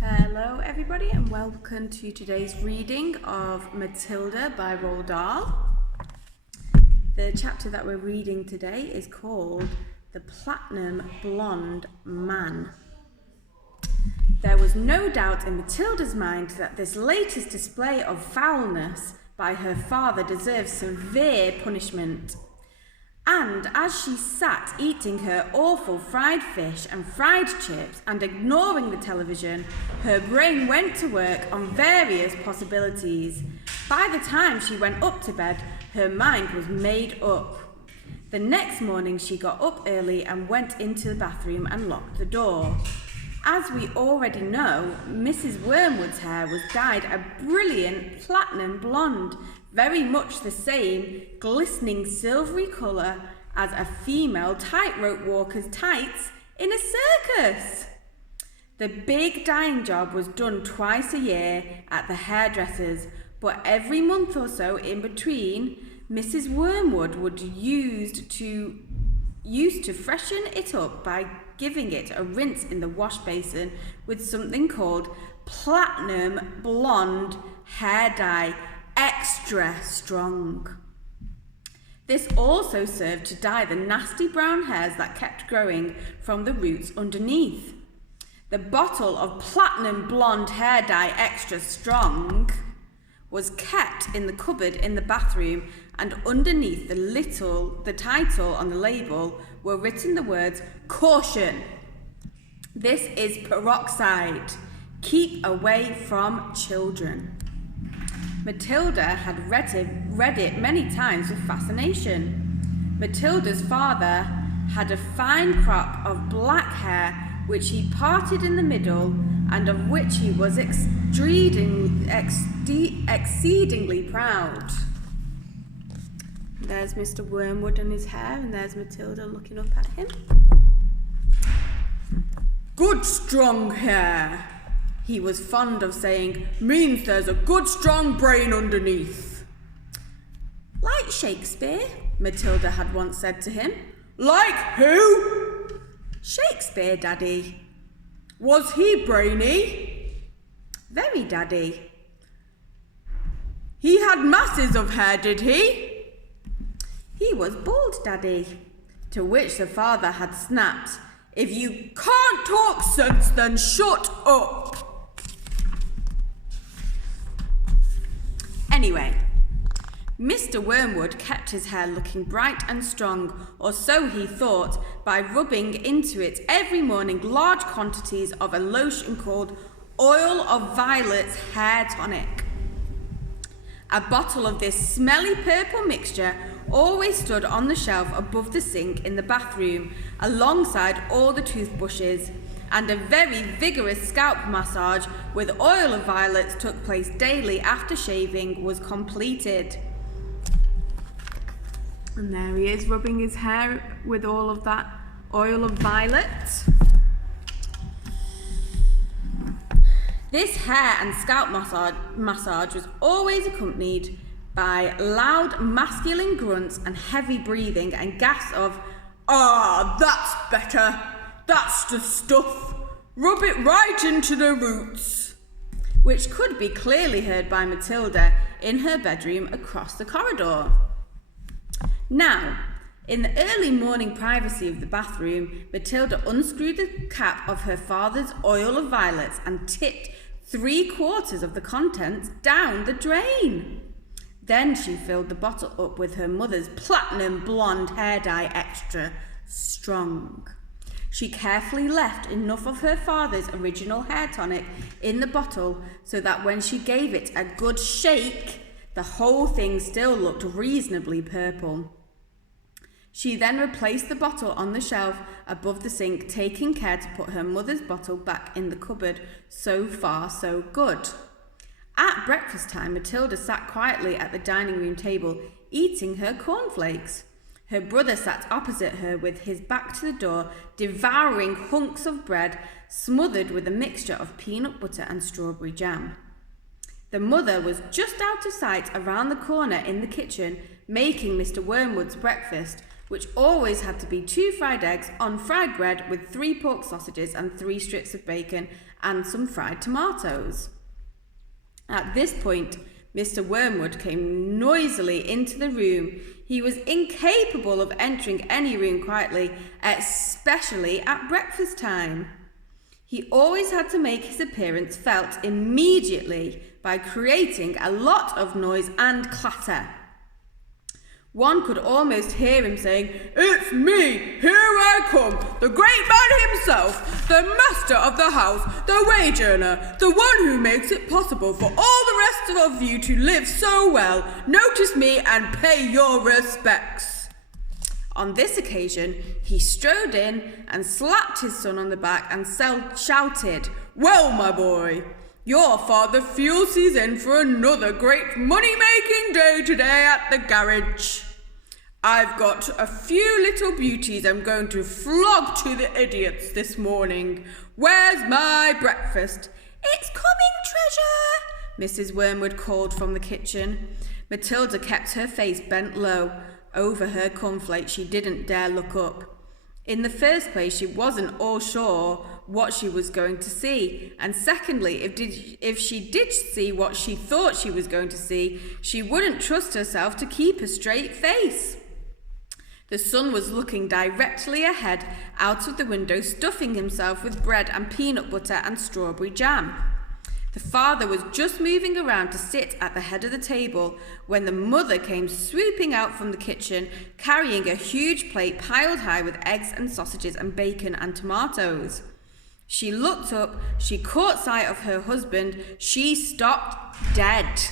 Hello everybody and welcome to today's reading of Matilda by Roald Dahl. The chapter that we're reading today is called The Platinum Blonde Man. There was no doubt in Matilda's mind that this latest display of foulness by her father deserved severe punishment. And as she sat eating her awful fried fish and fried chips and ignoring the television, her brain went to work on various possibilities. By the time she went up to bed, her mind was made up. The next morning she got up early and went into the bathroom and locked the door. As we already know, Mrs. Wormwood's hair was dyed a brilliant platinum blonde, very much the same glistening silvery colour as a female tightrope walker's tights in a circus. The big dyeing job was done twice a year at the hairdresser's, but every month or so in between, Mrs. Wormwood would used to freshen it up by giving it a rinse in the wash basin with something called platinum blonde hair dye, extra strong. This also served to dye the nasty brown hairs that kept growing from the roots underneath. The bottle of platinum blonde hair dye, extra strong, was kept in the cupboard in the bathroom, and underneath the title on the label were written the words, "Caution! This is peroxide. Keep away from children." Matilda had read it many times with fascination. Matilda's father had a fine crop of black hair which he parted in the middle and of which he was exceedingly proud. There's Mr. Wormwood and his hair, and there's Matilda looking up at him. "Good strong hair," he was fond of saying, "means there's a good strong brain underneath." "Like Shakespeare," Matilda had once said to him. "Like who?" "Shakespeare, Daddy." "Was he brainy?" "Very, Daddy." "He had masses of hair, did he?" "He was bald, Daddy." To which the father had snapped, "If you can't talk sense, then shut up." Anyway, Mr. Wormwood kept his hair looking bright and strong, or so he thought, by rubbing into it every morning large quantities of a lotion called Oil of Violets Hair Tonic. A bottle of this smelly purple mixture always stood on the shelf above the sink in the bathroom, alongside all the toothbrushes, and a very vigorous scalp massage with oil of violets took place daily after shaving was completed. And there he is, rubbing his hair with all of that oil of violet. This hair and scalp massage was always accompanied by loud masculine grunts and heavy breathing and gasps of, "Ah, that's better. That's the stuff. Rub it right into the roots," which could be clearly heard by Matilda in her bedroom across the corridor. Now, in the early morning privacy of the bathroom, Matilda unscrewed the cap of her father's oil of violets and tipped 3/4 of the contents down the drain. Then she filled the bottle up with her mother's platinum blonde hair dye, extra strong. She carefully left enough of her father's original hair tonic in the bottle so that when she gave it a good shake, the whole thing still looked reasonably purple. She then replaced the bottle on the shelf above the sink, taking care to put her mother's bottle back in the cupboard. So far, so good. At breakfast time, Matilda sat quietly at the dining room table, eating her cornflakes. Her brother sat opposite her with his back to the door, devouring hunks of bread smothered with a mixture of peanut butter and strawberry jam. The mother was just out of sight around the corner in the kitchen, making Mr. Wormwood's breakfast, which always had to be 2 fried eggs on fried bread with 3 pork sausages and 3 strips of bacon and some fried tomatoes. At this point, Mr. Wormwood came noisily into the room. He was incapable of entering any room quietly, especially at breakfast time. He always had to make his appearance felt immediately by creating a lot of noise and clatter. One could almost hear him saying, "It's me, here I come, the great man himself, the master of the house, the wage earner, the one who makes it possible for all the rest of you to live so well. Notice me and pay your respects." On this occasion, he strode in and slapped his son on the back and shouted, "Well, my boy, your father feels he's in for another great money-making day today at the garage. I've got a few little beauties I'm going to flog to the idiots this morning. Where's my breakfast?" "It's coming, treasure," Mrs. Wormwood called from the kitchen. Matilda kept her face bent low over her cornflakes. She didn't dare look up. In the first place, she wasn't all sure what she was going to see, and secondly, if she did see what she thought she was going to see, she wouldn't trust herself to keep a straight face. The son was looking directly ahead out of the window, stuffing himself with bread and peanut butter and strawberry jam. The father was just moving around to sit at the head of the table when the mother came swooping out from the kitchen, carrying a huge plate piled high with eggs and sausages and bacon and tomatoes. She looked up, she caught sight of her husband, she stopped dead.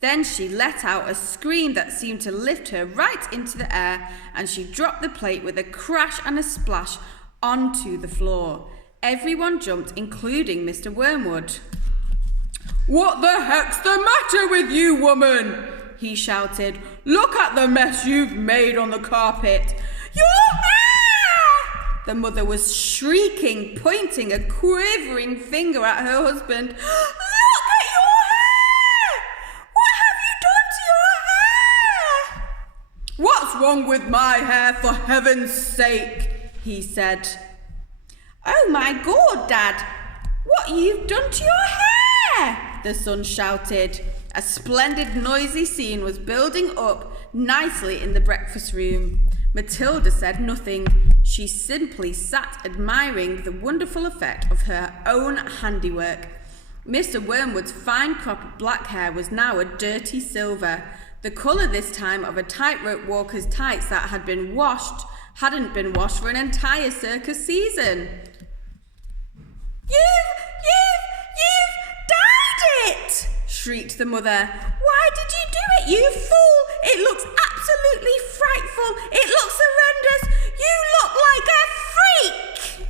Then she let out a scream that seemed to lift her right into the air, and she dropped the plate with a crash and a splash onto the floor. Everyone jumped, including Mr. Wormwood. "What the heck's the matter with you, woman?" he shouted. "Look at the mess you've made on the carpet." "Your hair!" The mother was shrieking, pointing a quivering finger at her husband. "Look at your hair! What have you done to your hair?" "What's wrong with my hair, for heaven's sake?" he said. "Oh my God, Dad, what you've done to your hair!" the son shouted. A splendid noisy scene was building up nicely in the breakfast room. Matilda said nothing. She simply sat admiring the wonderful effect of her own handiwork. Mr. Wormwood's fine crop of black hair was now a dirty silver, the colour this time of a tightrope walker's tights that hadn't been washed for an entire circus season. You've dyed it!" shrieked the mother. "Why did you do it, you fool? It looks absolutely frightful. It looks horrendous. You look like a freak!"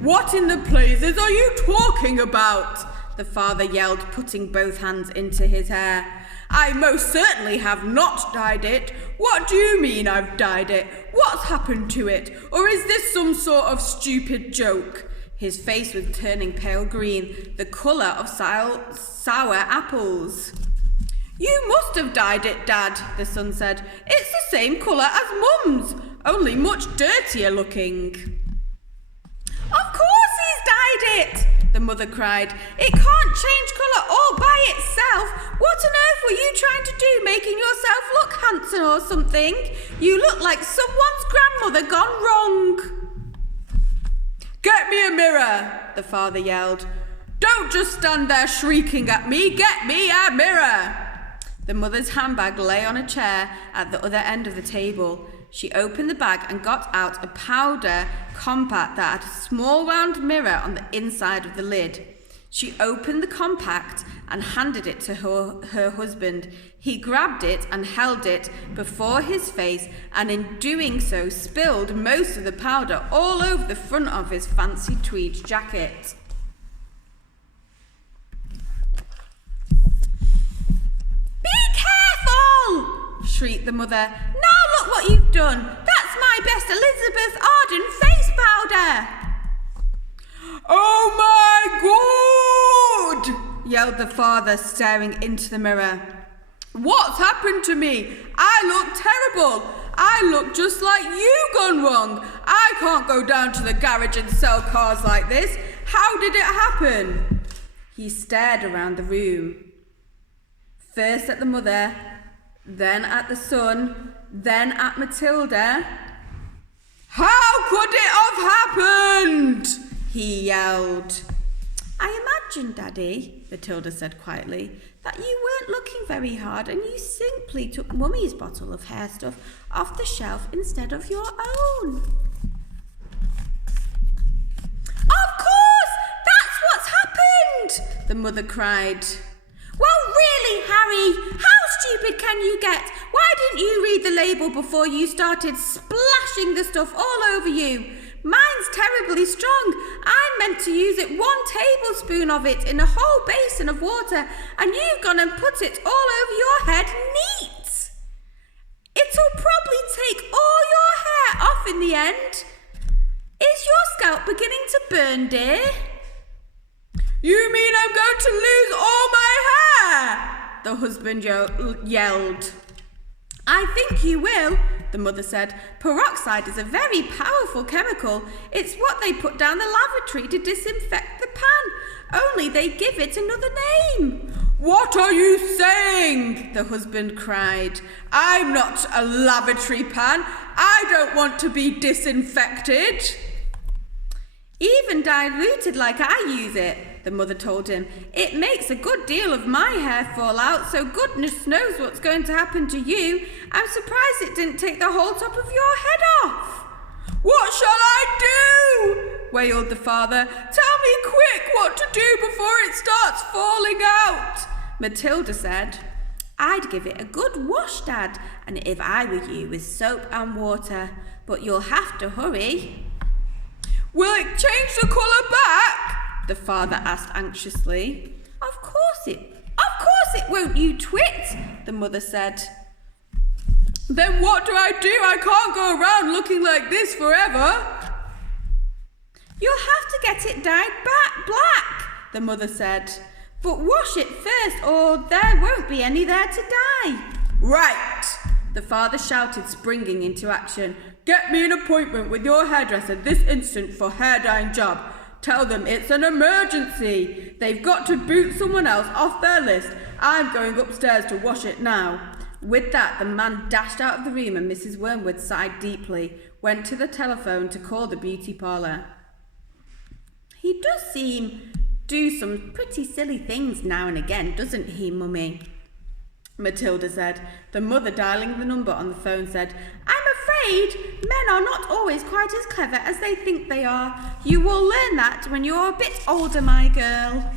"What in the blazes are you talking about?" the father yelled, putting both hands into his hair. "I most certainly have not dyed it. What do you mean I've dyed it? What's happened to it? Or is this some sort of stupid joke?" His face was turning pale green, the colour of sour apples. "You must have dyed it, Dad," the son said. "It's the same colour as Mum's, only much dirtier looking." "Of course he's dyed it!" the mother cried. "It can't change colour all by itself. What on earth were you trying to do, making yourself look handsome or something? You look like someone's grandmother gone wrong." "Get me a mirror," the father yelled. "Don't just stand there shrieking at me. Get me a mirror." The mother's handbag lay on a chair at the other end of the table. She opened the bag and got out a powder compact that had a small round mirror on the inside of the lid. She opened the compact and handed it to her husband. He grabbed it and held it before his face, and in doing so spilled most of the powder all over the front of his fancy tweed jacket. "Be careful!" shrieked the mother. "Now look what you've done. That's my best Elizabeth Arden face powder." "Oh my God!" yelled the father, staring into the mirror. "What's happened to me? I look terrible. I look just like you gone wrong. I can't go down to the garage and sell cars like this. How did it happen? He stared around the room. First at the mother, then at the son, then at Matilda. How could it have happened? He yelled. I imagine, Daddy, Matilda said quietly, that you weren't looking very hard and you simply took Mummy's bottle of hair stuff off the shelf instead of your own. Of course! That's what's happened! The mother cried. Well, really, Harry, how stupid can you get? Why didn't you read the label before you started splashing the stuff all over you? Mine's terribly strong. I meant to use it 1 tablespoon of it in a whole basin of water, and you've gone and put it all over your head neat. It'll probably take all your hair off in the end. Is your scalp beginning to burn, dear? You mean I'm going to lose all my hair? The husband yelled. I think you will, the mother said. Peroxide is a very powerful chemical. It's what they put down the lavatory to disinfect the pan. Only they give it another name. What are you saying? The husband cried. I'm not a lavatory pan. I don't want to be disinfected. Even diluted like I use it, the mother told him. It makes a good deal of my hair fall out, so goodness knows what's going to happen to you. I'm surprised it didn't take the whole top of your head off. What shall I do? Wailed the father. Tell me quick what to do before it starts falling out. Matilda said, I'd give it a good wash, Dad, and if I were you, with soap and water. But you'll have to hurry. Will it change the colour back? The father asked anxiously. Of course it won't, you twit, the mother said. Then what do? I can't go around looking like this forever. You'll have to get it dyed black, the mother said. But wash it first or there won't be any there to dye. Right, the father shouted, springing into action. Get me an appointment with your hairdresser this instant for hair dyeing job. Tell them it's an emergency. They've got to boot someone else off their list. I'm going upstairs to wash it now. With that, the man dashed out of the room and Mrs. Wormwood sighed deeply, went to the telephone to call the beauty parlour. He does do some pretty silly things now and again, doesn't he, Mummy? Matilda said. The mother, dialling the number on the phone, said, I'm afraid men are not always quite as clever as they think they are. You will learn that when you're a bit older, my girl.